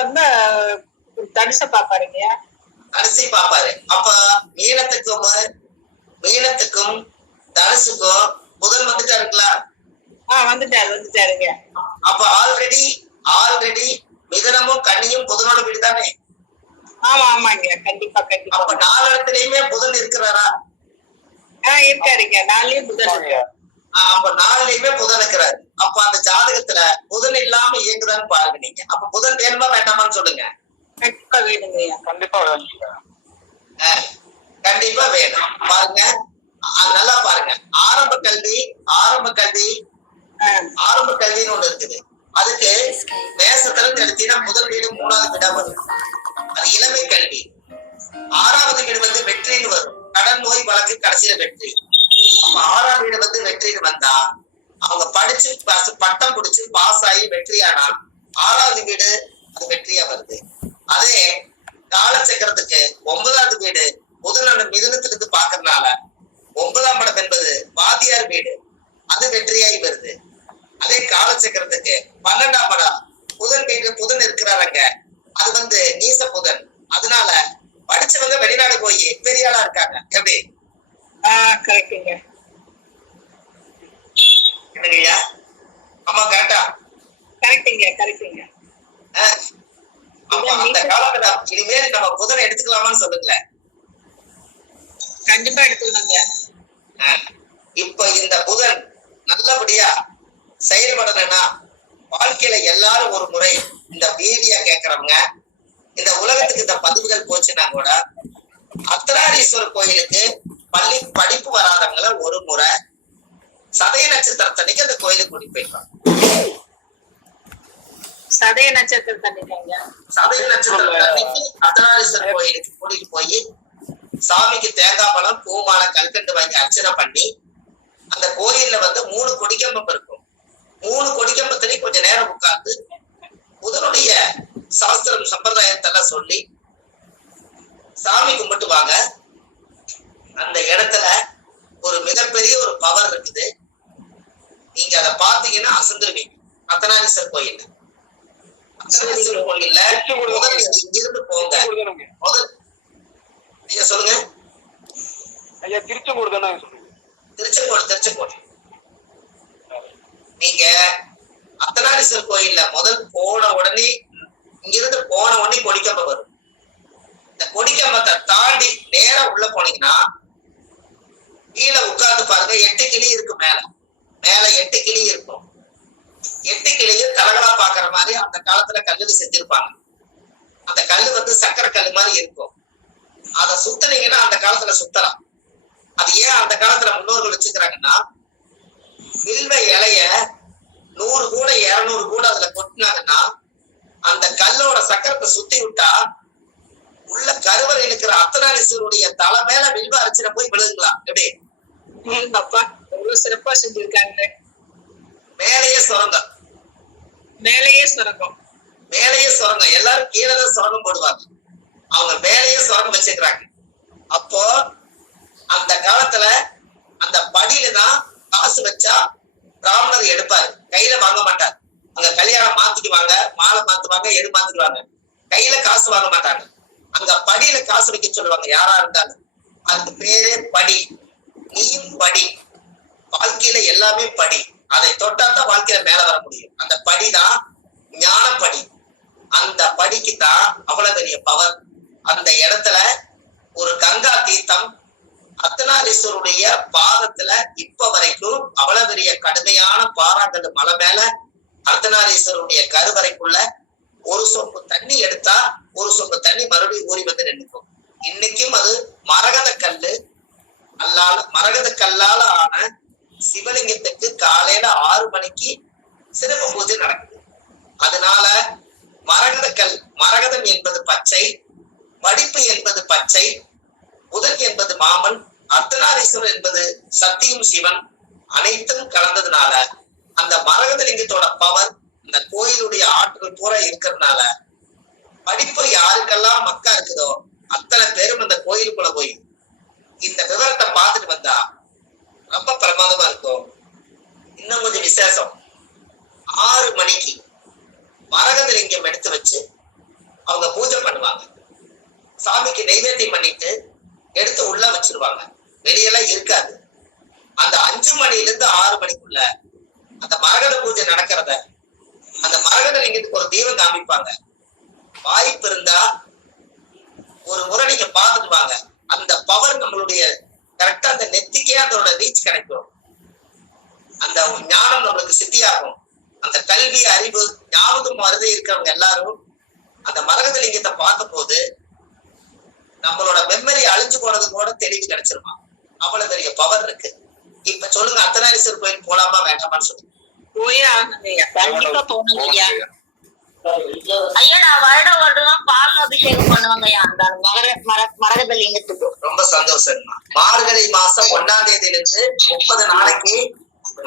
இருந்தா தனுச பாப்பாருங்க அரிசி பாப்பாரு அப்ப மீனத்துக்கும் மீனத்துக்கும் தனுசுக்கும் புதன் வந்துட்டாருங்களா? ஆ வந்துட்டாரு வந்துட்டாருங்க. அப்ப ஆல்ரெடி ஆல்ரெடி மிதனமும் கன்னியும் புதனோட வீடு தானே ஆமா ஆமாங்க. கண்டிப்பா கண்டிப்பா. அப்ப நாலு இடத்துலயுமே புதன் இருக்கிறாரா? ஆ இருக்காருங்க. நாளையும் புதன் இருக்கு. ஆஹ் அப்ப நாலுலயுமே புதன் இருக்கிறாரு. அப்ப அந்த ஜாதகத்துல புதன் இல்லாம இயங்குதான்னு பாருங்க நீங்க. அப்ப புதன் வேணுமா வேண்டாமான்னு சொல்லுங்க. கண்டிப்பா வேணுங்க கண்டிப்பா கண்டிப்பா வேணும். பாருங்க. நல்லா பாருங்க. ஆரம்ப கல்வி ஆரம்ப கல்வி ஆரம்ப கல்வின்னு ஒண்ணு இருக்குது. அதுக்கு மேசத்துல எடுத்தீங்கன்னா முதல் வீடு மூணாவது வீடா வரும். அது இளமை கல்வி. ஆறாவது வீடு வந்து வெற்றின்னு வரும். கடன் நோய் வழக்கு கடைசியில வெற்றி. அப்ப ஆறாம் வீடு வந்து வெற்றின்னு வந்தா அவங்க படிச்சு பட்டம் பிடிச்சு பாஸ் ஆகி வெற்றியானால் ஆறாவது வீடு அது வெற்றியா வருது. அதே காலச்சக்கரத்துக்கு ஒன்பதாவது வீடு புதனோட மிதனத்திலிருந்து பாக்குறதுனால ஒன்பதாம் படம் என்பது வாதியார் வீடு. அது வெற்றியாகி வருது. அதே காலச்சக்கரத்துக்கு பன்னெண்டாம் படம் புதன் வீடு புதன் இருக்கிறாரங்க அது வந்து நீச புதன். அதனால படிச்சவங்க வெளிநாடு போய் பெரிய ஆளா இருக்காங்க. எப்படி? ஆஹ் கரெக்டுங்க என்னங்கய்யா அம்மா கரெக்டா கரெக்டுங்க கரெக்டுங்க. அப்ப அந்த காலத்துல இனிமேல் நம்ம புதனை எடுத்துக்கலாமான்னு சொல்லுங்களேன் கண்டிப்பா எடுத்துக்கணுங்க அஹ். இப்ப இந்த புதன் நல்லபடியா செயல்படணும்னா வாழ்க்கையில எல்லாரும் ஒரு முறை இந்த வீடியோ கேக்குறவங்க இந்த உலகத்துக்கு இந்த பதிவுகள் போச்சுன்னா கூட அர்த்தநாரீஸ்வரர் கோயிலுக்கு பள்ளி படிப்பு வராதவங்கள ஒரு முறை சதய நட்சத்திரத்தன்னைக்கு அந்த கோயிலுக்கு கூட்டிட்டு போயிடலாம் சதய நட்சத்திரம் தண்ணிக்கங்க சதய நட்சத்திரத்தன்னைக்கு அர்த்தநாரீஸ்வரர் கோயிலுக்கு கூட்டிட்டு போய் சாமிக்கு தேங்காய் பழம் பூமாலை கல்கண்டு வாங்கி அர்ச்சனை பண்ணி அந்த கோயில்ல வந்து மூணு கொடிக்கம்பம் இருக்கும். மூணு கொடிக்கம்பத்திலையும் கொஞ்ச நேரம் உட்கார்ந்து புதனுடைய சாஸ்திரம் சம்பிரதாயத்தெல்லாம் சொல்லி சாமி கும்பிட்டு வாங்க அந்த இடத்துல ஒரு மிகப்பெரிய ஒரு பவர் இருக்குது. நீங்க அதை பார்த்தீங்கன்னா அசந்துருவீங்க. அத்தனாரீஸ்வரர் கோயில். அத்தனாரீஸ்வரர் கோயில்ல இங்கிருந்து போங்க. முதல் நீங்க சொல்லுங்க. ஐயா திருச்செங்கோடு தானே திருச்செங்கோடு திருச்செங்கோடு. நீங்க அத்தனாரீஸ்வரர் கோயில்ல முதல் போன உடனே இங்கிருந்து போன உடனே கொடிக்கம்பம் வரும். இந்த கொடிக்கம்பத்தை தாண்டி நேரா உள்ள போனீங்கன்னா கீழே உட்கார்ந்து பாருங்க எட்டு கிளி இருக்கு மேல. மேல எட்டு கிளி இருக்கும். எட்டு கிளியும் தலகலா பாக்குற மாதிரி அந்த காலத்துல கல்லுல செஞ்சிருப்பாங்க. அந்த கல் வந்து சக்கரை கல் மாதிரி இருக்கும். அதை சுத்துனீங்கன்னா அந்த காலத்துல சுத்தலாம். அது ஏன் அந்த காலத்துல முன்னோர்கள் வச்சுக்கிறாங்கன்னா வில்வ இலைய நூறு கூட இருநூறு கூட அதுல கொட்டினாங்கன்னா அந்த கல்லோட சக்கரத்தை சுத்தி விட்டா உள்ள கருவறை இருக்கிற அத்தனாரீஸ்வருடைய தலை மேல வில்வ அரைச்சிட போய் விழுதுங்களா எப்படி? அப்பா எவ்வளவு சிறப்பா செஞ்சிருக்காங்க மேலேயே சுரங்கம். மேலேயே சுரங்கம். மேலேயே சுரங்கம். எல்லாரும் கீழே தான் சுரங்கம் போடுவாங்க. அவங்க மேலேயே சுரங்கம் வச்சுக்கிறாங்க. அப்போ அந்த காலத்துல அந்த படியில தான் காசு வச்சா பிராமணர் எடுப்பாரு. கையில வாங்க மாட்டார். அங்க கல்யாணம் மாத்திக்குவாங்க மாலை மாத்துவாங்க எடு மாத்திக்குவாங்க. கையில காசு வாங்க மாட்டாங்க. அங்க படியில காசு வைக்க சொல்லுவாங்க. யாரா இருந்தாலும். அதுக்கு பேரே படி. நீயும் படி. வாழ்க்கையில எல்லாமே படி. அதை தொட்டாதான் வாழ்க்கையில மேல வர முடியும். அந்த படிதான் ஞானப்படி. அந்த படிக்கு தான் அவ்வளவு பெரிய பவர். அந்த இடத்துல ஒரு கங்கா தீர்த்தம் அத்தனாரீஸ்வருடைய பாதத்துல இப்ப வரைக்கும் அவ்வளவு பெரிய கடுமையான பாறாங்கல் மலை மேல அர்த்தநாரீஸ்வருடைய கருவறைக்குள்ள ஒரு சொம்பு தண்ணி எடுத்தா ஒரு சொம்பு தண்ணி மறுபடியும் ஊறி வந்து நின்றுக்கும் இன்னைக்கும் அது மரகத கல்லு அல்லால மரகத கல்லால ஆன சிவலிங்கத்துக்கு காலையில ஆறு மணிக்கு சிறப்பு பூஜை நடக்குது. அதனால மரகத கல் மரகதம் என்பது பச்சை வடிப்பு என்பது பச்சை புதன் என்பது மாமன் அர்த்தநாரீஸ்வரர் என்பது சத்தியும் சிவன் அனைத்தும் கலந்ததுனால அந்த மரகத லிங்கத்தோட பவர் இந்த கோயிலுடைய ஆற்றல் பூரா இருக்கிறதுனால படிப்பு யாருக்கெல்லாம் மக்கா இருக்குதோ அத்தனை பேரும் இந்த கோயிலுக்குள்ள போய் இந்த விவரத்தை பார்த்துட்டு வந்தா ரொம்ப பிரமாதமா இருக்கும். இன்னும் கொஞ்சம் விசேஷம். ஆறு மணிக்கு மரகத லிங்கம் எடுத்து வச்சு அவங்க பூஜை பண்ணுவாங்க. சாமிக்கு நெய்வேத்தியம் பண்ணிட்டு எடுத்து உள்ள வச்சிருவாங்க. வெளியெல்லாம் இருக்காது. அந்த அஞ்சு மணில இருந்து ஆறு மணிக்குள்ள அந்த மரகத பூஜை நடக்கிறத அந்த மரகத லிங்கத்துக்கு ஒரு தீபம் காமிப்பாங்க. வாய்ப்பு இருந்தா ஒரு முறை நீங்க பார்த்துட்டு வாங்க. அந்த பவர் நம்மளுடைய கரெக்டா அந்த நெத்திக்கே அதோட ரீச் கிடைக்கும். அந்த ஞானம் நம்மளுக்கு சித்தியாகும். அந்த கல்வி அறிவு ஞாபகம் மருந்து இருக்கிறவங்க எல்லாரும் அந்த மரகத லிங்கத்தை பார்க்கும் போது நம்மளோட மெமரி அழிஞ்சு போனது கூட தெளிவு கிடைச்சிருமா? அவ்வளவு பெரிய பவர் இருக்கு. இப்ப சொல்லுங்க அத்தனாரீஸ்வர் கோயில் போலாமா வேண்டாமான்னு சொல்லுங்க. போயே ஆகணும் ஐயா கண்டிப்பா போகணும் ஐயா ஐயா நான் வருட வருடம் பால் அபிஷேகம் பண்ணுவாங்க ஐயா அந்த மகர மர மரகத லிங்கத்துக்கு ரொம்ப சந்தோஷம்மா. மார்கழி மாசம் ஒன்னாம் தேதியில இருந்து முப்பது நாளைக்கு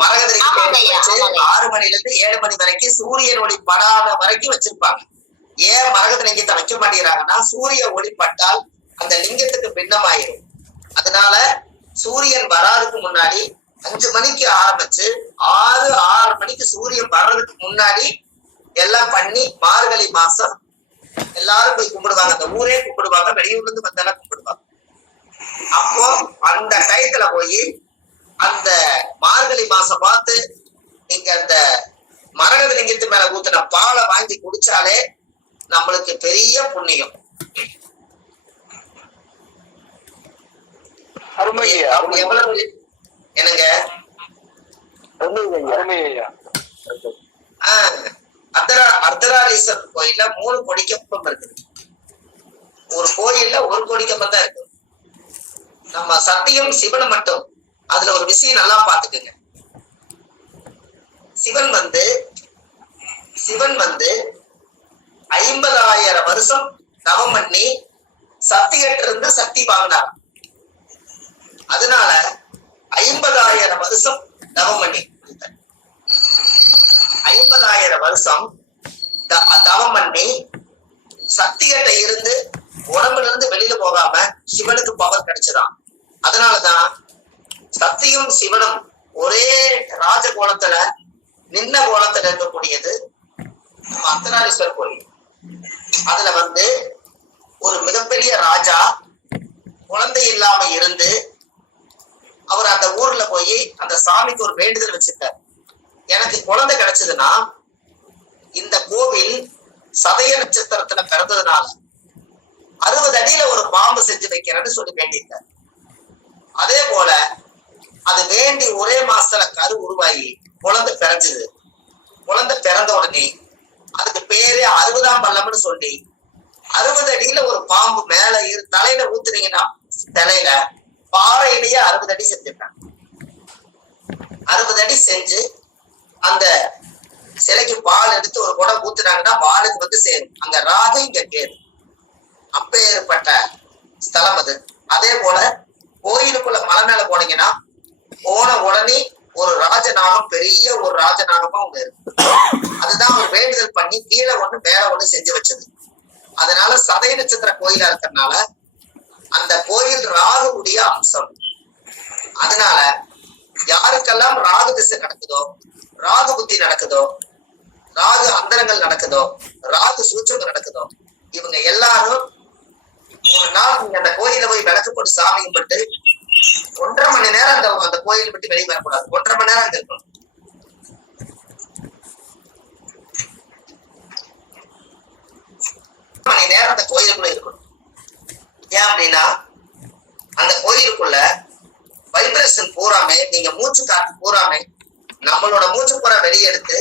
மரகத. ஆறு மணில இருந்து ஏழு மணி வரைக்கும் சூரியன் ஒளி படாத வரைக்கும் வச்சிருப்பாங்க. ஏன் மரகத லிங்கத்தை வைக்க மாட்டேங்கிறாங்கன்னா சூரிய ஒளி பட்டால் அந்த லிங்கத்துக்கு பின்னமாயிரும். அதனால சூரியன் வராதுக்கு முன்னாடி அஞ்சு மணிக்கு ஆரம்பிச்சு ஆறு ஆறு சூரியன் வர்றதுக்கு முன்னாடி எல்லாம் பண்ணி மார்கழி மாசம் எல்லாரும் போய் கும்பிடுவாங்க. அந்த ஊரே கும்பிடுவாங்க வெளியூர்ல இருந்து வந்தெல்லாம் கும்பிடுவாங்க. அப்போ அந்த டயத்துல போய் அந்த மார்கழி மாசம் பார்த்து நீங்க அந்த மரகத லிங்கத்து மேல ஊத்துன பாலை வாங்கி குடிச்சாலே நம்மளுக்கு பெரிய புண்ணியம். அருமை ஐயா அருமை எவ்வளவு என்னங்க? அருமை ஐயா. ஆஹ் அர்த்தரா அர்த்தராரீஸ்வரர் கோயில்ல மூணு கொடிக்கம்பம் இருக்குது ஒரு கோயில்ல ஒரு கொடிக்கம்பம் தான் இருக்கு. நம்ம சத்தியம் சிவன் மட்டும் அதுல ஒரு விஷயம் நல்லா பாத்துக்கோங்க சிவன் வந்து சிவன் வந்து ஐம்பதாயிரம் வருஷம் தவம் பண்ணி சக்தி இருந்து சக்தி வாங்கினார். அதனால ஐம்பதாயிரம் வருஷம் தவம் பண்ணி ஐம்பதாயிரம் வருஷம் த- தவம் பண்ணி சக்திகிட்ட இருந்து உடம்புல இருந்து வெளியில போகாம சிவனுக்கு பவர் கிடைச்சதான். அதனாலதான் சக்தியும் சிவனும் ஒரே ராஜ கோணத்துல நின்ன கோணத்துல இருக்கக்கூடியது நம்ம அர்த்தநாரீஸ்வரர் கோயில். அதுல வந்து ஒரு மிகப்பெரிய ராஜா குழந்தை இல்லாம இருந்து அவர் அந்த ஊர்ல போய் அந்த சாமிக்கு ஒரு வேண்டுதல் வச்சிருக்காரு. எனக்கு குழந்தை கிடைச்சதுன்னா இந்த கோவில் சதய நட்சத்திரத்துல பிறந்ததுனால அறுபது அடியில ஒரு பாம்பு செஞ்சு வைக்கிறேன்னு சொல்லி வேண்டியிருக்காரு. அதே போல அது வேண்டி ஒரே மாசத்துல கரு உருவாகி குழந்தை பிறந்தது குழந்தை பிறந்த உடனே அதுக்கு பேரே அறுபதாம் பள்ளம்னு சொல்லி அறுபது அடியில ஒரு பாம்பு மேல இரு தலையில ஊத்துனீங்கன்னா தலையில பாறையிலேயே அறுபது அடி செஞ்சிருக்காங்க. அறுபது அடி செஞ்சு அந்த சிலைக்கு பால் எடுத்து ஒரு குடம் ஊத்துனாங்கன்னா பாலுக்கு வந்து சேரும். அங்க ராகு இங்க கேது. அப்பேற்பட்ட ஸ்தலம் அது. அதே போல கோயிலுக்குள்ள மலை மேல போனீங்கன்னா போன உடனே ஒரு ராஜநாகம் பெரிய ஒரு ராஜநாகமா அங்க இருக்கு. அதுதான் ஒரு வேண்டுதல் பண்ணி கீழே ஒண்ணு மேல ஒண்ணு செஞ்சு வச்சது. அதனால சதய நட்சத்திர கோயிலா இருக்கிறதுனால அந்த கோயில் ராகுடைய அம்சம். அதனால யாருக்கெல்லாம் ராகு திசை நடக்குதோ ராகு புத்தி நடக்குதோ ராகு அந்தரங்கள் நடக்குதோ ராகு சூச்சகம் நடக்குதோ இவங்க எல்லாரும் ஒரு நாள் நீங்க அந்த கோயில போய் விளக்கு போட்டு சாமி கும்பிட்டு ஒன்றரை மணி நேரம் அந்த அந்த கோயில் விட்டு வெளியே வரக்கூடாது. ஒன்றரை மணி நேரம் அங்க இருக்கணும். மணி நேரம் அந்த கோயிலுக்குள்ள இருக்கணும். ஏன் அப்படின்னா அந்த கோயிலுக்குள்ள வைப்ரேஷன் பூராமே நீங்க மூச்சு காற்று பூராமே நம்மளோட மூச்சு பூரா வெளியெடுத்து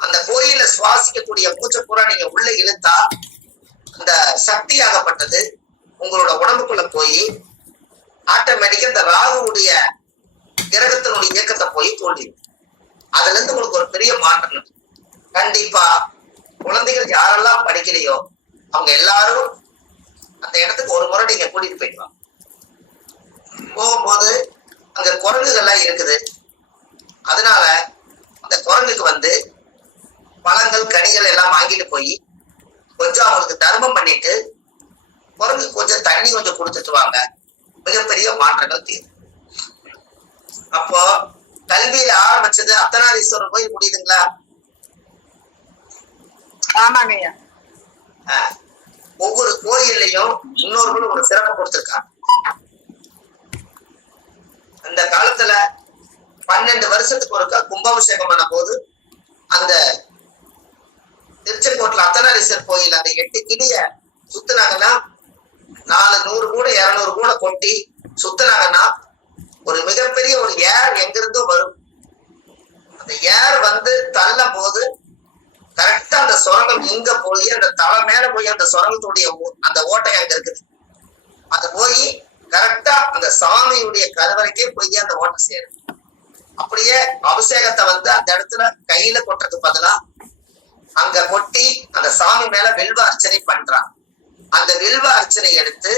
அந்த கோயில சுவாசிக்கக்கூடிய மூச்சு பூரா நீங்க உள்ள இழுத்தா அந்த சக்தியாகப்பட்டது உங்களோட உடம்புக்குள்ள போய் ஆட்டோமேட்டிக்கா இந்த ராகுவுடைய கிரகத்தினுடைய இயக்கத்தை போய் தோண்டிடும் அதுல இருந்து உங்களுக்கு ஒரு பெரிய மாற்றம் கண்டிப்பா குழந்தைகள் யாரெல்லாம் படிக்கலையோ அவங்க எல்லாரும் அந்த இடத்துக்கு ஒரு முறை நீங்க கூட்டிட்டு போயிடுவாங்க போகும்போது அங்க குரங்குகள்லாம் இருக்குது. அதனால அந்த வந்து பழங்கள் கனிகள் எல்லாம் வாங்கிட்டு போய் கொஞ்சம் அவங்களுக்கு தர்மம் பண்ணிட்டு குரங்கு கொஞ்சம் தண்ணி கொஞ்சம் கொடுத்துட்டு வாங்க. மிகப்பெரிய மாற்றங்கள் தீரும். அப்போ கல்வியில ஆரம்பிச்சது அர்த்தநாரீஸ்வரர் கோயில் முடியுதுங்களா. ஒவ்வொரு கோயில்லையும் முன்னோர்கள் ஒரு சிறப்பு கொடுத்திருக்காங்க அந்த காலத்துல பன்னெண்டு வருஷத்துக்கு ஒருக்கா கும்பாபிஷேகம் பண்ண போது அந்த திருச்செங்கோட்டில் அத்தனாரீஸ்வர் கோயில் அந்த எட்டு கிளிய சுத்தினாங்கன்னா நாலு நூறு கூட இருநூறு கூட கொட்டி சுத்தினாங்கன்னா ஒரு மிகப்பெரிய ஒரு ஏர் எங்கிருந்தோ வரும். அந்த ஏர் வந்து தள்ளும் போது கரெக்டா அந்த சுரங்கம் எங்க போய் அந்த தலை மேல போய் அந்த சுரங்கத்துடைய ஓ- அந்த ஓட்டை அங்க இருக்குது. அது போய் கரெக்டா அந்த சாமியுடைய கருவறைக்கே போய் அந்த ஓட்டை சேரும். அப்படியே அபிஷேகத்தை வந்து அந்த இடத்துல கையில கொட்டுறதுக்கு பதிலா அங்க கொட்டி அந்த சாமி மேல வில்வ அர்ச்சனை பண்றான். அந்த வில்வ அர்ச்சனை எடுத்து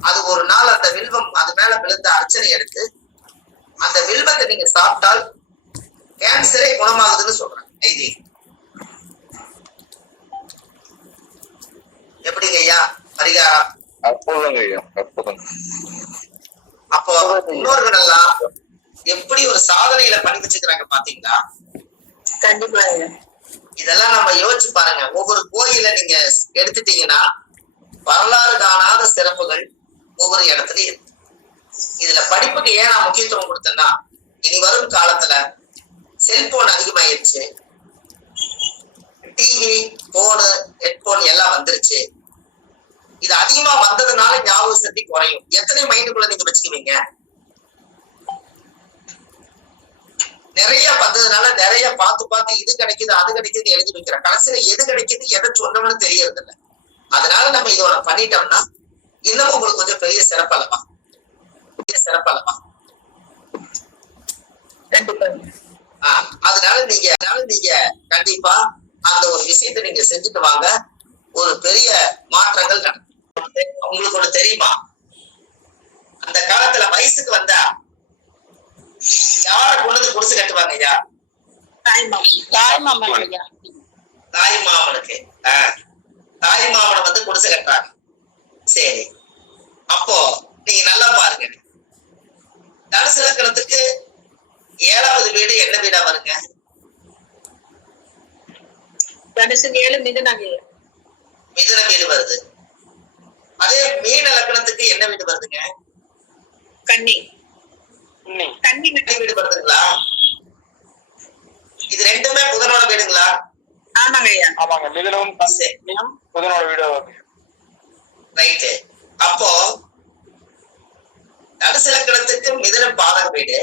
அது ஒரு நாள் அந்த வில்வம் அது மேல விழுந்த அர்ச்சனை எடுத்து அந்த வில்வத்தை நீங்க சாப்பிட்டால் கேன்சரே குணமாகுதுன்னு சொல்றாங்க. ஐதீகம் எப்படிங்க ஐயா? பரிகாரம். அற்புதங்க ஐயா அற்புதம் அப்போ முன்னோர்கள் எல்லாம் எப்படி ஒரு சாதனையில பண்ணி வச்சுக்கிறாங்க பாத்தீங்களா? கண்டிப்பா இதெல்லாம் நம்ம யோசிச்சு பாருங்க. ஒவ்வொரு கோயில நீங்க எடுத்துட்டீங்கன்னா வரலாறு காணாத சிறப்புகள் ஒவ்வொரு இடத்துலயும் இருக்கு. இதுல படிப்புக்கு ஏன் நான் முக்கியத்துவம் கொடுத்தேன்னா இனி வரும் காலத்துல செல்போன் அதிகமாயிருச்சு. டிவி போனு ஹெட்போன் எல்லாம் வந்துருச்சு. இது அதிகமா வந்ததுனால ஞாபக சக்தி குறையும். எத்தனை மைண்டுக்குள்ள நீங்க வச்சுக்குவீங்க? நிறைய வந்ததுனால நிறைய பார்த்து பார்த்து இது கிடைக்குது அது கிடைக்குது எழுதி வைக்கிறேன். கடைசியில எது கிடைக்குது எதை சொன்னோம்னு தெரியறது இல்ல அதனால நம்ம இதை ஒண்ணு பண்ணிட்டோம்னா இன்னமும் உங்களுக்கு கொஞ்சம் பெரிய சிறப்பல்லவா பெரிய ஆஹ் அதனால நீங்க அதனால நீங்க கண்டிப்பா அந்த ஒரு விஷயத்தை நீங்க செஞ்சுட்டு வாங்க. ஒரு பெரிய மாற்றங்கள் நடக்கும். உங்களுக்கு ஒண்ணு தெரியுமா? அந்த காலத்துல வயசுக்கு வந்தா யார கொண்டு குடிசை கட்டுவாங்க ஐயா? தாய் மாமனுக்கு. தாய் மாமனை வந்து குடிசை கட்டுறாங்க. சரி. அப்போ நீங்க நல்லா பாருங்க. தனுசு லக்கணத்துக்கு ஏழாவது வீடு என்ன வீடா வருங்க? தனுசு ஏழு மிதுனாங்க ஐயா மிதுன வீடு வருது. அதே மீன லக்கணத்துக்கு என்ன வீடு வருதுங்க? கன்னி. இன்னி கன்னி வீடு வருதுங்களா? இது ரெண்டுமே புதனோட வீடுங்களா? ஆமாங்க ஐயா. ஆமாங்க மிதனமும் புதனோட வீடு ரைட்டு. அப்போ தனுசு லக்கணத்துக்கு மிதுன பாதக வீடு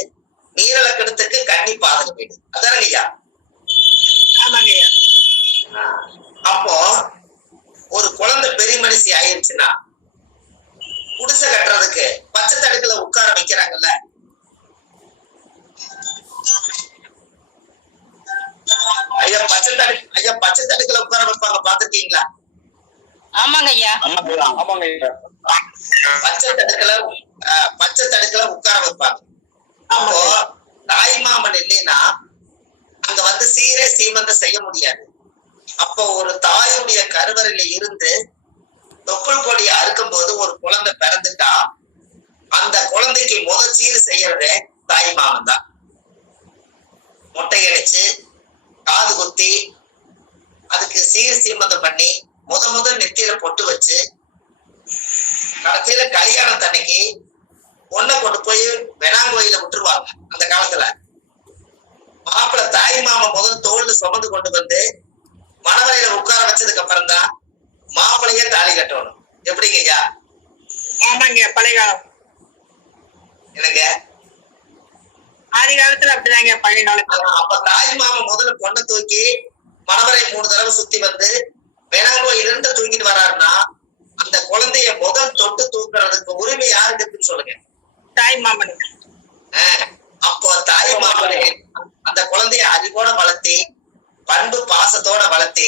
மீன லக்கணத்துக்கு கன்னி பாதக வீடு. அதானங்க ஐயா? ஆமாங்க ஐயா. அப்போ ஒரு குழந்தை பெரிய மனுஷி ஆயிருச்சுன்னா குடிசை கட்டுறதுக்கு பச்சை தடுக்குல உட்கார வைக்கிறாங்கல்ல? ஐயா பச்சை தடு ஐயா பச்சை தடுக்குல உட்கார வைப்பாங்க பாத்திருக்கீங்களா ஆமாங்க ஐயா. ஆமாங்க ஐயா. பச்சை தடுக்குல அஹ், பச்சை தடுக்குல உட்கார வைப்பாங்க. அப்போ தாய் மாமன் இல்லைன்னா அங்க வந்து சீரே சீமந்தம் செய்ய முடியாது. அப்போ ஒரு தாயுடைய கருவறையில இருந்து தொப்புள் கொடியை அறுக்கும் போது ஒரு குழந்தை பிறந்துட்டா அந்த குழந்தைக்கு முத சீர் செய்யறதே தாய் மாமன் தான். முட்டை அடிச்சு காது குத்தி அதுக்கு சீர் சீமந்தம் பண்ணி முத முத நெத்தியில பொட்டு வச்சு கடைசியில கல்யாணத்தன்னைக்கு பொண்ணை கொண்டு போய் வெணாங்கோயில விட்டுருவாங்க அந்த காலத்துல. மாப்பிள்ளை தாய் மாமன் முதல் தோல்னு சுமந்து கொண்டு வந்து மணவரையில உட்கார வச்சதுக்கு அப்புறம் தான் மாப்பிள்ளையே தாலி கட்டணும். எப்படிங்க ஐயா? ஆமாங்க பழைய காலம். எனக்கு ஆதி காலத்துல அப்படிதாங்க பழைய காலத்துல அப்ப தாய் மாமன் முதல்ல பொண்ணை தூக்கி மணவரை மூணு தடவை சுத்தி வந்து வேணாங்கோயில் இருந்து தூக்கிட்டு வராருன்னா அந்த குழந்தைய முதல் தொட்டு தூக்குறதுக்கு உரிமை யாருக்கு இருக்குன்னு சொல்லுங்க. தாய் மாமனுக்கு. அப்போ தாய் மாமனே அந்த குழந்தைய அறிவோட வளர்த்தி பண்பு பாசத்தோட வளர்த்தி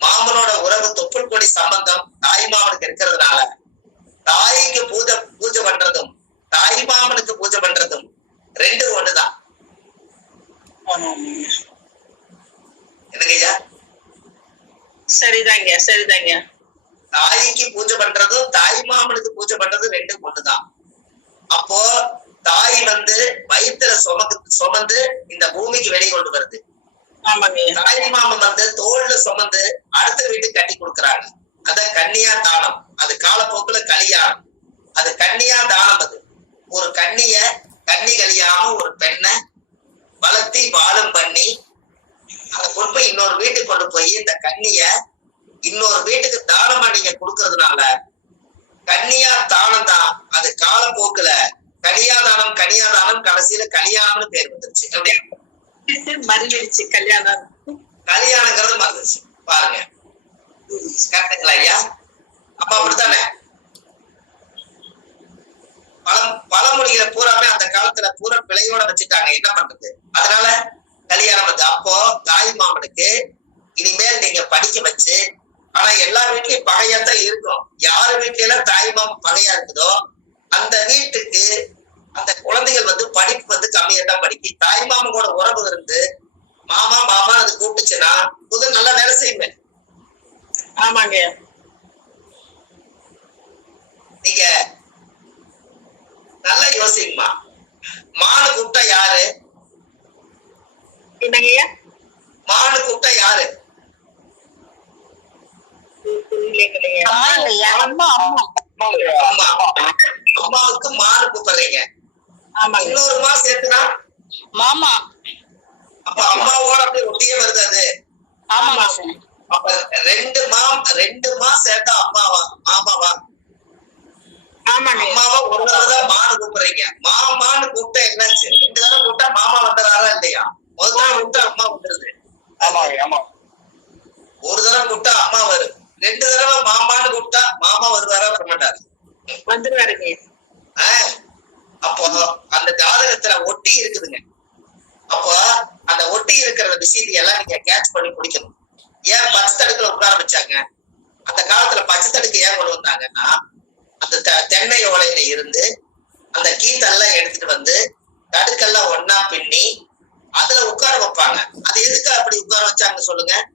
மாமனோட உறவு தொப்புள் கொடி சம்பந்தம் தாய் மாமனுக்கு இருக்கிறதுனால தாய்க்கு பூஜை பூஜை பண்றதும் தாய் மாமனுக்கு பூஜை பண்றதும் ரெண்டு ஒண்ணுதான். என்னங்க ஐயா? சரிதாங்க சரிதாங்க. தாய்க்கு பூஜை பண்றதும் தாய் மாமனுக்கு பூஜை பண்றதும் ரெண்டும் ஒண்ணுதான். அப்போ தாய் வந்து வயிற்றுல சுமக்கு சுமந்து இந்த பூமிக்கு வெளியே கொண்டு வருது. தாய் மாமன் வந்து தோல்ல சுமந்து அடுத்த வீட்டுக்கு கட்டி கொடுக்கறாங்க அத கன்னியா தானம். அது காலப்போக்குல கலியாணம். அது கன்னியா தானம் அது. ஒரு கண்ணிய கன்னி கலியாம ஒரு பெண்ணை வளர்த்தி பாலம் பண்ணி அதை கொண்டு போய் இன்னொரு வீட்டுக்கு கொண்டு போய் இந்த கண்ணிய இன்னொரு வீட்டுக்கு தானமா நீங்க கொடுக்கறதுனால கன்னியா தானம் தான். அது காலப்போக்குல கனியாதானம் கனியாதானம் கடைசியில கல்யாணம்னு பேர் வந்துருச்சு. அப்படியா? மறிஞ்சிடுச்சு கல்யாணம். கல்யாணங்கிறது மறந்துச்சு பாருங்க. கரெக்டுங்களா ஐயா? அப்ப அப்படித்தானே? பழம் பழமொழிகளை பூராமே அந்த காலத்துல பூரா பிழையோட வச்சுட்டாங்க. என்ன பண்றது? அதனால கல்யாணம் வந்து அப்போ தாய் மாமனுக்கு இனிமேல் நீங்க படிக்க வச்சு ஆனா எல்லா வீட்லயும் பகையா தான் இருக்கும் யாரு வீட்ல எல்லாம் தாய் மாமன் பகையா இருக்குதோ அந்த வீட்டுக்கு அந்த குழந்தைகள் வந்து படிப்பு வந்து கம்மியா தான் படிக்கும் தாய் மாமன் கூட உறவு இருந்து மாமா மாமா அது கூப்பிட்டுச்சுன்னா புது நல்லா வேலை செய்யுமே. ஆமாங்க. நீங்க நல்லா யோசிங்கம்மா. மானு கூப்பிட்டா யாரு? என்னங்கய்யா மானு கூப்பிட்டா யாரு? அம்மாவுக்கு மானு கூப்பிடுறீங்க. இன்னொரு மா சேர்த்துனா? மாமா. அப்ப அம்மாவோட அப்படியே ஒட்டியே வருது அது. சார் அப்ப ரெண்டு மா ரெண்டு மா சேர்த்தா அம்மாவா? மாமாவா? அம்மாவா? ஒரு தடவை தான் மானு கூப்பிடுறீங்க. மாமான்னு கூப்பிட்டா என்னாச்சு? ரெண்டு தடவை கூப்பிட்டா மாமா வந்துடுறாரா இல்லையா? முதல் தடவை கூப்பிட்டா அம்மா வந்துருது ஆமாங்க ஆமா. ஒரு தடவை கூப்பிட்டா அம்மா வரும் ரெண்டு தடவை மாமான்னு கூப்பிட்டா மாமா வருவாரா? வர மாட்டாரு வந்துருவாருங்க. ஆஹ் அப்போ அந்த ஜாதகத்துல ஒட்டி இருக்குதுங்க. அப்போ அந்த ஒட்டி இருக்கிற விஷயத்தை எல்லாம் நீங்க கேட்ச் பண்ணி பிடிக்கணும் ஏன் பச்சை தடுக்குல உட்கார வச்சாங்க? அந்த காலத்துல பச்சை தடுக்கு ஏன் கொண்டு வந்தாங்கன்னா அந்த தெ- தென்னை ஓலையில இருந்து அந்த கீத்தெல்லாம் எடுத்துட்டு வந்து தடுக்கெல்லாம் ஒன்னா பின்னி அதுல உட்கார வைப்பாங்க. அது எதுக்கு அப்படி உட்கார வச்சாங்க சொல்லுங்க.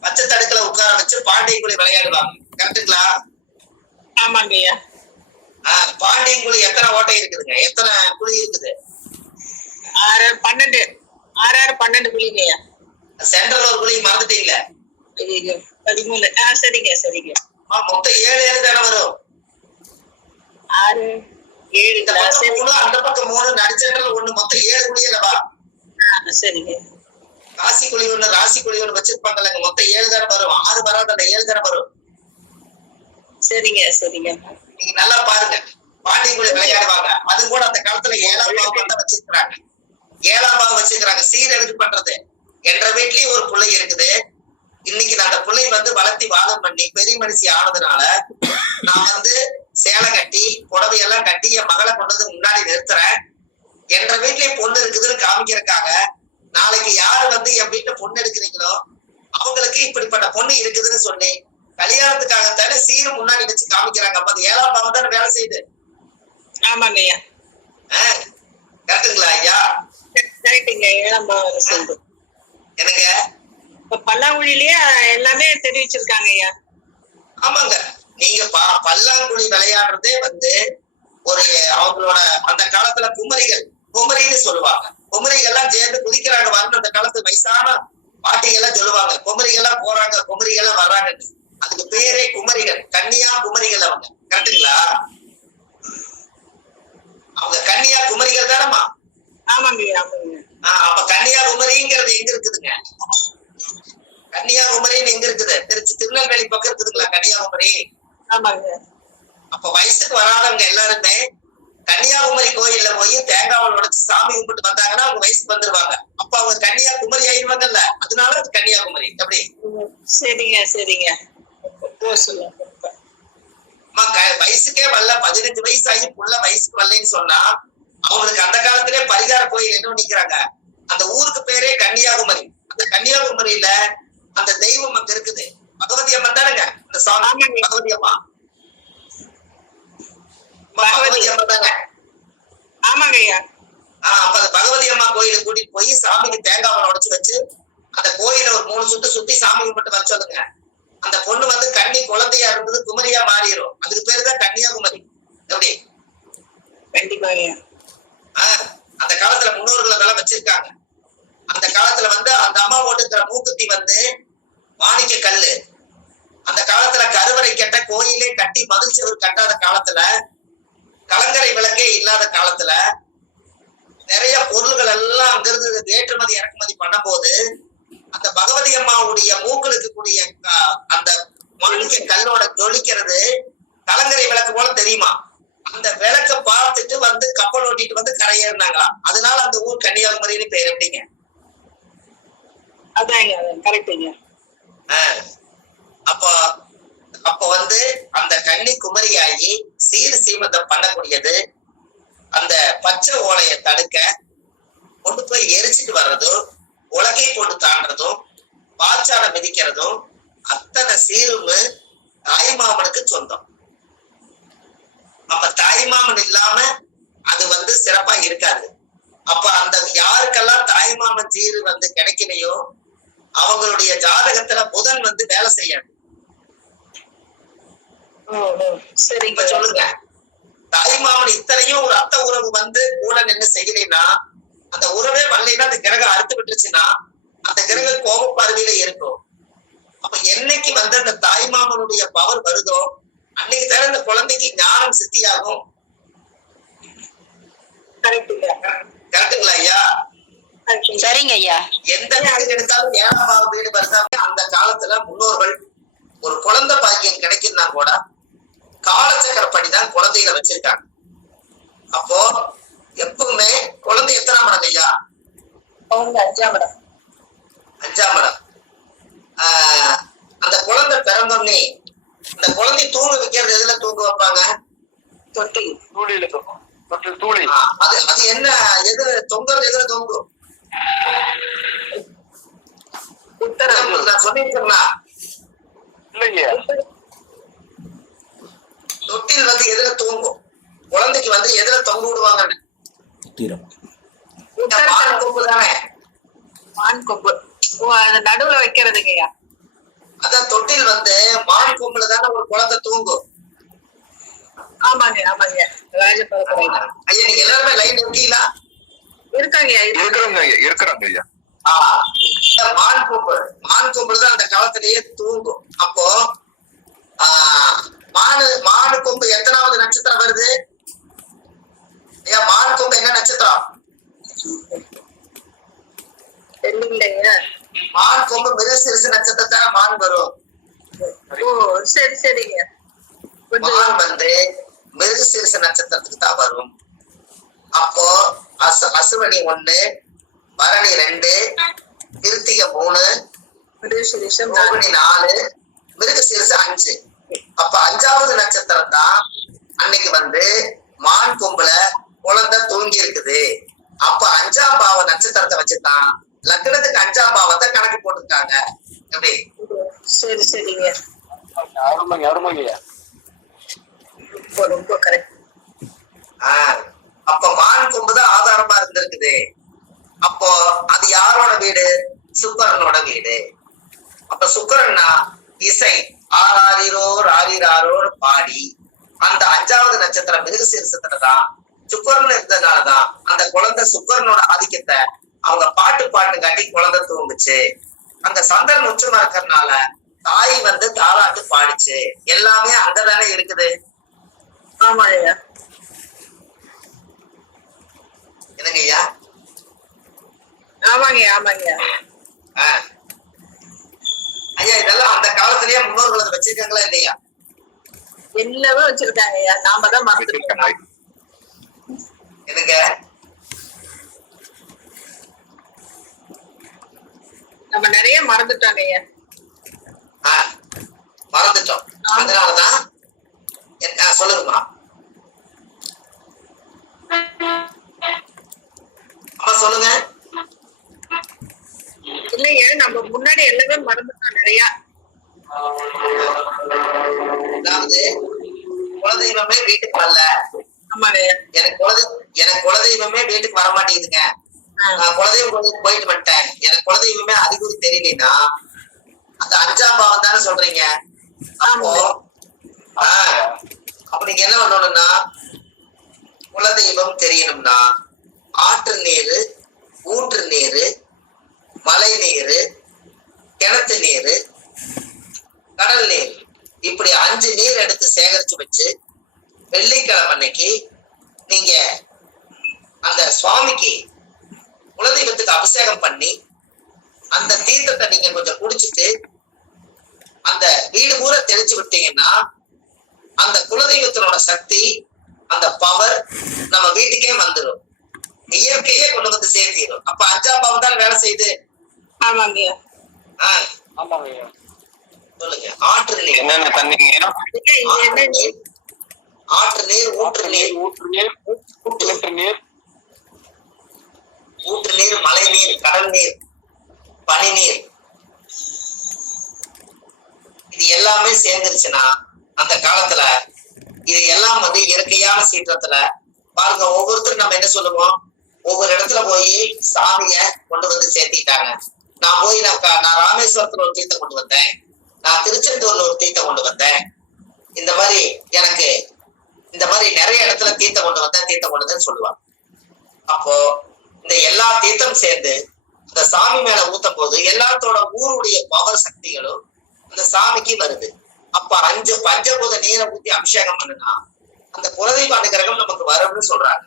பச்சை தடுக்கல உட்கார வச்சு பாண்டியங்குடி விளையாடுவாங்க. கரெக்டுங்களா? ஆமாங்கய்யா ஆஹ் பாண்டியங்குழி எத்தனை ஓட்டை இருக்குதுங்க? எத்தனை குழி இருக்குது? ஆறு பன்னெண்டு. ஆறு ஆறு பன்னெண்டு புள்ளிங்கய்யா சென்ட்ரல் ஒரு குழி மறந்துட்டீங்களே? பதிமூணு. ஆ சரிங்க சரிங்க. மொத்தம் ஏழு ஏழு தானே வரும். ஆறு ஏழு. மூணு அந்த பக்கம் மூணு நடுச்சென்ட்ரல் ஒண்ணு மொத்தம் ஏழு குழி அல்லவா சரிங்க. ராசி குழி ஒண்ணு ராசி குழி ஒண்ணு வச்சிருப்பாங்கல்ல மொத்தம் ஏழு தானே வரும். ஆறு வராது ஏழு தானே வரும். சரிங்க சரிங்க. நீங்க நல்லா பாருங்க. பாண்டியங்குடி விளையாடுவாங்க. அது கூட அந்த காலத்துல ஏழாம் பாவம் தான் வச்சிருக்கிறாங்க. ஏழாம் பாவம் வச்சிருக்கிறாங்க. சீரழிவு பண்றது? என்ற வீட்லயும் ஒரு பிள்ளை இருக்குது. இன்னைக்கு நான் அந்த பிள்ளை வந்து வளர்த்தி வாதம் பண்ணி பெரிய மனுஷி ஆனதுனால நான் வந்து சேலை கட்டி புடவை எல்லாம் கட்டி என் மகளை கொண்டு வந்து முன்னாடி நிறுத்துறேன். என்ற வீட்லயே பொண்ணு இருக்குதுன்னு காமிக்கிறக்காங்க நாளைக்கு யாரு வந்து என் வீட்டுல பொண்ணு எடுக்கிறீங்களோ அவங்களுக்கு இப்படிப்பட்ட பொண்ணு இருக்குதுன்னு சொன்னேன். கல்யாணத்துக்காகத்தானே சீர் முன்னாடி வச்சு காமிக்கிறாங்க. அப்ப அது ஏழாம் பாவம் தானே வேலை செய்யுது? ஆமாங்கய்யா ஆஹ் கரெக்டுங்களா ஐயா? கரெக்டுங்க ஏழாம் பாவம் சொல்லுது எனக்கு இப்ப பல்லாங்குழிலேயே எல்லாமே தெரிவிச்சிருக்காங்க ஐயா. ஆமாங்க. நீங்க ப- பல்லாங்குழி விளையாடுறதே வந்து ஒரு அவங்களோட அந்த காலத்துல குமரிகள் குமரின்னு சொல்லுவாங்க. குமரிகள் எல்லாம் சேர்ந்து குதிக்கிறாங்க. வரணும் அந்த காலத்து வயசான பாட்டிகள் எல்லாம் சொல்லுவாங்க. குமரிகள் எல்லாம் போறாங்க குமரிகள் எல்லாம் வர்றாங்க அதுக்கு பேரே குமரிகள். கன்னியா குமரிகள் அவங்க. கரெக்டுங்களா அவங்க கன்னியா குமரிகள் தானம்மா? ஆமாங்க அப்ப கன்னியாகுமரிங்கிறது எங்க இருக்குதுங்க? கன்னியாகுமரின்னு எங்க இருக்குது? திருச்சி திருநெல்வேலி பக்கம் இருக்குதுங்களா கன்னியாகுமரி ஆமாங்க. அப்ப வயசுக்கு வராதவங்க எல்லாருமே கன்னியாகுமரி கோயில்ல போய் தேங்காய் உடைச்சு சாமி கும்பிட்டு வந்தாங்கன்னா அவங்க வயசுக்கு வந்துருவாங்க. அப்ப அவங்க கன்னியாகுமரி ஆயிடுவாங்கல்ல அதனால அது கன்னியாகுமரி எப்படி? சரிங்க சரிங்க. போ சொல்லுங்க அம்மா, க- வயசுக்கே வரல. பதினஞ்சு வயசு ஆகி புள்ள வயசுக்கு வரலன்னு சொன்னா அவங்களுக்கு அந்த காலத்திலே பரிகார கோயில் என்ன பண்ணிக்கிறாங்க அந்த ஊருக்கு பேரே கன்னியாகுமரி. அந்த கன்னியாகுமரியில அந்த தெய்வம் அங்க இருக்குது. பகவதி அம்மன் தானுங்க? அந்த சாமி. ஆமாங்க. பகவதி அம்மா. பகவதி. அம்மா தானே? ஆமாங்கய்யா ஆஹ் அப்ப அந்த பகவதி அம்மா கோயிலுக்கு கூட்டிட்டு போய் சாமிக்கு தேங்காய் உடைச்சு வச்சு அந்த கோயில ஒரு மூணு சுத்து சுத்தி சாமி கும்பிட்டு வர சொல்லுங்க. அந்த பொண்ணு வந்து கன்னி குழந்தையா இருந்தது குமரியா மாறிடும் அதுக்கு பேரு தான் கன்னியாகுமரி எப்படி? அந்த காலத்துல முன்னோர்கள் அதெல்லாம் வச்சிருக்காங்க. அந்த காலத்துல வந்து அந்த அம்மா ஓட்டுக்கிற மூக்குத்தி வந்து மாணிக்க கல்லு. அந்த காலத்துல கருவறை கட்ட கோயிலே கட்டி மதில் சுவர் கட்டாத காலத்துல கலங்கரை விளக்கே இல்லாத காலத்துல நிறைய பொருள்கள் எல்லாம் அங்கிருந்து ஏற்றுமதி இறக்குமதி பண்ணும்போது அந்த பகவதி அம்மாவுடைய மூக்களுக்கு கூடிய அஹ், அந்த மாணிக்க கல்லோட ஜொலிக்கிறது கலங்கரை விளக்கு போல தெரியுமா? அந்த விளக்க பார்த்துட்டு வந்து கப்பல் ஓட்டிட்டு வந்து கரையேறினாங்களாம் அதனால அந்த ஊர் கன்னியாகுமரின்னு பேர் எப்படிங்க? அதான் ஐயா கரெக்ட் ஐயா ஆஹ் அப்போ அப்ப வந்து அந்த கன்னி குமரியாகி சீர் சீமந்தம் பண்ணக்கூடியது அந்த பச்சை ஓலையை தடுக்க கொண்டு போய் எரிச்சிட்டு வர்றதும் உலகை போட்டு தாண்டதும் பாச்சாட மிதிக்கிறதும் அத்தனை சீரும் தாய்மாமனுக்கு சொந்தம். அப்ப தாய்மாமன் இல்லாம அது வந்து சிறப்பா இருக்காது. அப்ப அந்த யாருக்கெல்லாம் தாய்மாமன் சீரு வந்து கிடைக்கலையோ அவங்களுடைய ஜாதகத்துல புதன் வந்து வேலை செய்யாது. சரிங்க. இப்ப சொல்லுங்க. தாய்மாமன் இத்தனையும் ஒரு அத்த உறவு வந்து கூட நின்று செய்யலைன்னா அந்த உறவே வரலைன்னா அந்த கிரகம் அறுத்து விட்டுருச்சுன்னா அந்த கிரகம் கோப பார்வையில இருக்கும் அப்ப என்னைக்கு வந்து அந்த தாய்மாமனுடைய பவர் வருதோ அன்னைக்கு தானே அந்த குழந்தைக்கு ஞானம் சித்தியாகும். ஐயா? கரெக்டுங்களா. சரிங்க ஐயா. எந்த வீடு எடுத்தாலும் ஏழாம் பாவ வீடு வருதா அந்த காலத்துல முன்னோர்கள் ஒரு குழந்தை பாக்கியம் கிடைக்குதுன்னா கூட காலச்சக்கரப்படி தான் குழந்தைகளை வச்சிருக்காங்க. அப்போ எப்பவுமே குழந்தை எத்தனாம் இடம் ஐயா? அவங்க அஞ்சாம் இடம் அஞ்சாம் ஆஹ் அந்த குழந்தை பிறந்தோடனே அந்த குழந்தை தூங்க வைக்கிறது எதுல தூங்க வைப்பாங்க? தொட்டி. தூளியில தொட்டு தூளி. அது அது என்ன எது தொங்குறது எதுல தொங்கும்? நான் இல்லைங்க. தொட்டில் வந்து எதுல தூங்கும்? குழந்தைக்கு வந்து எதுல தொங்க விடுவாங்கன்னு. தீரம். மான் கொம்பு. நடுவுல வைக்கிறதுங்க அதான் தொட்டில் வந்து மான் கொம்புல தானே ஒரு குழந்தை தூங்கும். ஆமாங்க ஆமாங்க. ஐயா. நீங்க எல்லாருமே லைன் இருக்கீங்களா? இருக்காங்க. இருக்கிறாங்க ஐயா இருக்கிறாங்க ஐயா. மான் கொம்பு. மான் கொம்புல தான் அந்த காலத்திலேயே தூங்கும். அப்போ ஆஹ் மானு மானு கொம்பு எத்தனாவது நட்சத்திரம் வருது? ஐயா மான் கொம்பு என்ன நட்சத்திரம் மான் கொம்பு மிருசிறுசு நட்சத்திரத்தை மான் வரும். ஓ சரி சரிங்க. மான் வந்து மிருகசீரிச நட்சத்திரத்துக்கு தான் வரும். அப்போ அசு அசுவனி ஒண்ணு பரணி ரெண்டு கிருத்திகை மூணு ரோகிணி நாலு மிருகசீரிச அஞ்சு. அப்ப அஞ்சாவது நட்சத்திரம் தான் அன்னைக்கு வந்து மான் கொம்புல குழந்தை தூங்கி இருக்குது. அப்ப அஞ்சாம் பாவ நட்சத்திரத்தை வச்சுதான் லக்னத்துக்கு அஞ்சாம் பாவத்தை கணக்கு போட்டிருக்காங்க. எப்படி? சரி சரிங்க. ரொம்ப ரொம்ப கரெக்ட் ஆஹ் அப்ப மான் கொம்பு தான் ஆதாரமா இருந்திருக்குது. அப்போ அது யாரோட வீடு? சுக்கரனோட வீடு. அப்ப சுக்கரன்னா இசை. ஆராரிரோ ராரிராரோன்னு பாடி. அந்த அஞ்சாவது நட்சத்திரம் மிருகசீரிசத்துல தான் சுக்கரன் இருந்ததுனாலதான் அந்த குழந்தை சுக்கரனோட ஆதிக்கத்தை அவங்க பாட்டு பாட்டு காட்டி குழந்தை தூங்குச்சு. அந்த சந்திரன் உச்சமா இருக்கறனால தாய் வந்து தாலாட்டு பாடிச்சு. எல்லாமே அங்கதானே இருக்குது. ஆமா ஐயா. என்னங்க ஐயா? ஆமாங்க ஆமாங்க. ஐயா. இதெல்லாம் அந்த காலத்திலேயே முன்னோர்கள் வச்சிருக்காங்களா இல்லையா? எல்லாமே வச்சிருக்காங்க ஐயா. நாம தான் வச்சிருக்காங்க மறந்துட்டோம் எனக்கு நம்ம நிறைய ஆ, மறந்துட்டோம். அதனாலதான் சொல்லுங்கம்மா. அம்மா சொல்லுங்க. இல்லைங்க நம்ம முன்னாடி எல்லாமே மறந்துட்டோம் நிறைய. அதாவது குலதெய்வமே வீட்டுக்கு வரல. ஆமாங்க. எனக்கு குலதெய் எனக்கு குலதெய்வமே வீட்டுக்கு வர மாட்டேங்குதுங்க குலதெய்வம் கோயிலுக்கு போயிட்டு வந்துட்டேன். எனக்கு குலதெய்வமே அறிகுறி தெரியல அஞ்சாம் பாவம் தானே சொல்றீங்க? அப்போ அப்ப நீங்க என்ன பண்ணணும்னா குலதெய்வம் தெரியணும்னா ஆற்று நீர் ஊற்று நீர் மழை நீர் கிணத்து நீர் கடல் நீர். இப்படி அஞ்சு நீர் எடுத்து சேகரிச்சு வச்சு வெள்ளிக்கிழமை அன்னைக்கு நீங்க அந்த சுவாமிக்கு குலதெய்வத்துக்கு அபிஷேகம் பண்ணி அந்த தீர்த்தத்தை நீங்க கொஞ்சம் குடிச்சிட்டு அந்த வீடு பூரா தெளிச்சு விட்டீங்கன்னா அந்த குலதெய்வத்தினோட சக்தி அந்த பவர் நம்ம வீட்டுக்கே வந்துடும் இயற்கையே கொண்டு வந்து சேர்த்திடும் அப்ப அஞ்சாம் பாவம் தானே வேலை செய்யுது. ஆமாங்க. சொல்லுங்க. ஆற்று நீர். என்னென்ன தண்ணிங்க ஆற்று நீர். ஊற்று நீர் ஊற்று நீர் கிணற்று நீர். ஊற்று நீர் மழை நீர் கடல் நீர் பனி நீர். இது எல்லாமே சேர்ந்துருச்சுன்னா அந்த காலத்துல இது எல்லாம் வந்து இயற்கையான சீற்றத்துல பாருங்க ஒவ்வொருத்தரும் நம்ம என்ன சொல்லுவோம்? ஒவ்வொரு இடத்துல போய் சாமிய கொண்டு வந்து சேர்த்திட்டாங்க நான் போய் நான் நான் ராமேஸ்வரத்துல ஒரு தீர்த்தம் கொண்டு வந்தேன். நான் திருச்செந்தூர்ல ஒரு தீர்த்தம் கொண்டு வந்தேன். இந்த மாதிரி எனக்கு இந்த மாதிரி நிறைய இடத்துல தீர்த்தம் கொண்டு வந்தேன் தீர்த்தம் கொண்டு வந்தேன்னு சொல்லுவாங்க. அப்போ இந்த எல்லா தீர்த்தம் சேர்ந்து இந்த சாமி மேல ஊத்தும் போது எல்லாத்தோட ஊருடைய பவர் சக்திகளும் அந்த சாமிக்கு வருது. அப்ப அஞ்சு பஞ்சபூத நீரை ஊத்தி அபிஷேகம் பண்ணுனா அந்த குலதெய்வ அனுகிரகம் நமக்கு வரும்னு சொல்றாங்க.